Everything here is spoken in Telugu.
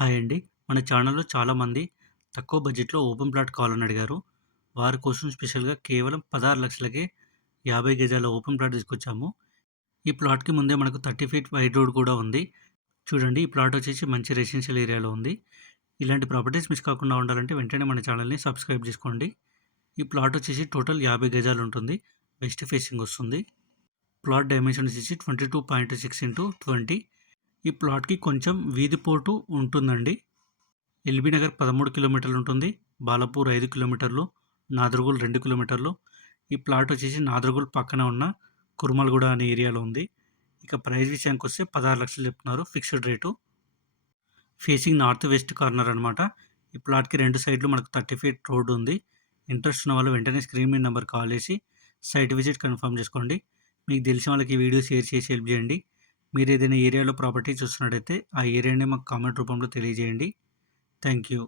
హాయ్ అండి. మన ఛానల్‌లో చాలామంది తక్కువ బడ్జెట్‌లో ఓపెన్ ప్లాట్ కావాలని అడిగారు. వారి కోసం స్పెషల్‌గా కేవలం పదహారు లక్షలకే యాభై గజాల ఓపెన్ ప్లాట్ తీసుకొచ్చాము. ఈ ప్లాట్‌కి ముందే మనకు 30 ఫీట్ వైడ్ రోడ్ కూడా ఉంది. చూడండి ఈ ప్లాట్ వచ్చేసి మంచి రెసిడెన్షియల్ ఏరియాలో ఉంది. ఇలాంటి ప్రాపర్టీస్ మిస్ కాకుండా ఉండాలంటే వెంటనే మన ఛానల్‌ని సబ్స్క్రైబ్ చేసుకోండి. ఈ ప్లాట్ వచ్చేసి టోటల్ 50 గజాలు ఉంటుంది. వెస్ట్ ఫేసింగ్ వస్తుంది. ప్లాట్ డైమెన్షన్ వచ్చేసి 22.6 ఇంటూ 20 ఈ ప్లాట్‌కి కొంచెం వీధిపోటు ఉంటుందండి. ఎల్బీ నగర్ 13 కిలోమీటర్లు ఉంటుంది. బాలాపూర్ ఐదు కిలోమీటర్లు, నాదర్గుల్ రెండు కిలోమీటర్లు. ఈ ప్లాట్ వచ్చేసి నాదర్గుల్ పక్కన ఉన్న కురుమల్గూడ అనే ఏరియాలో ఉంది. ఇక ప్రైస్ విషయానికొస్తే 16,00,000 చెప్తున్నారు fixed rate. Facing north west corner అనమాట. ఈ ప్లాట్‌కి రెండు సైడ్‌లు మనకు 30 ఫీట్ రోడ్ ఉంది. ఇంట్రెస్ట్ ఉన్న వాళ్ళు వెంటనే స్క్రీన్ మీద నెంబర్ కాల్ చేసి సైట్ విజిట్ కన్ఫర్మ్ చేసుకోండి. మీకు తెలిసిన వాళ్ళకి ఈ వీడియో షేర్ చేసి హెల్ప్ చేయండి. మీరు ఏదైనా ఏరియాలో ప్రాపర్టీ చూస్తున్నట్టయితే ఆ ఏరియాని మాకు కామెంట్ రూపంలో తెలియజేయండి. Thank you.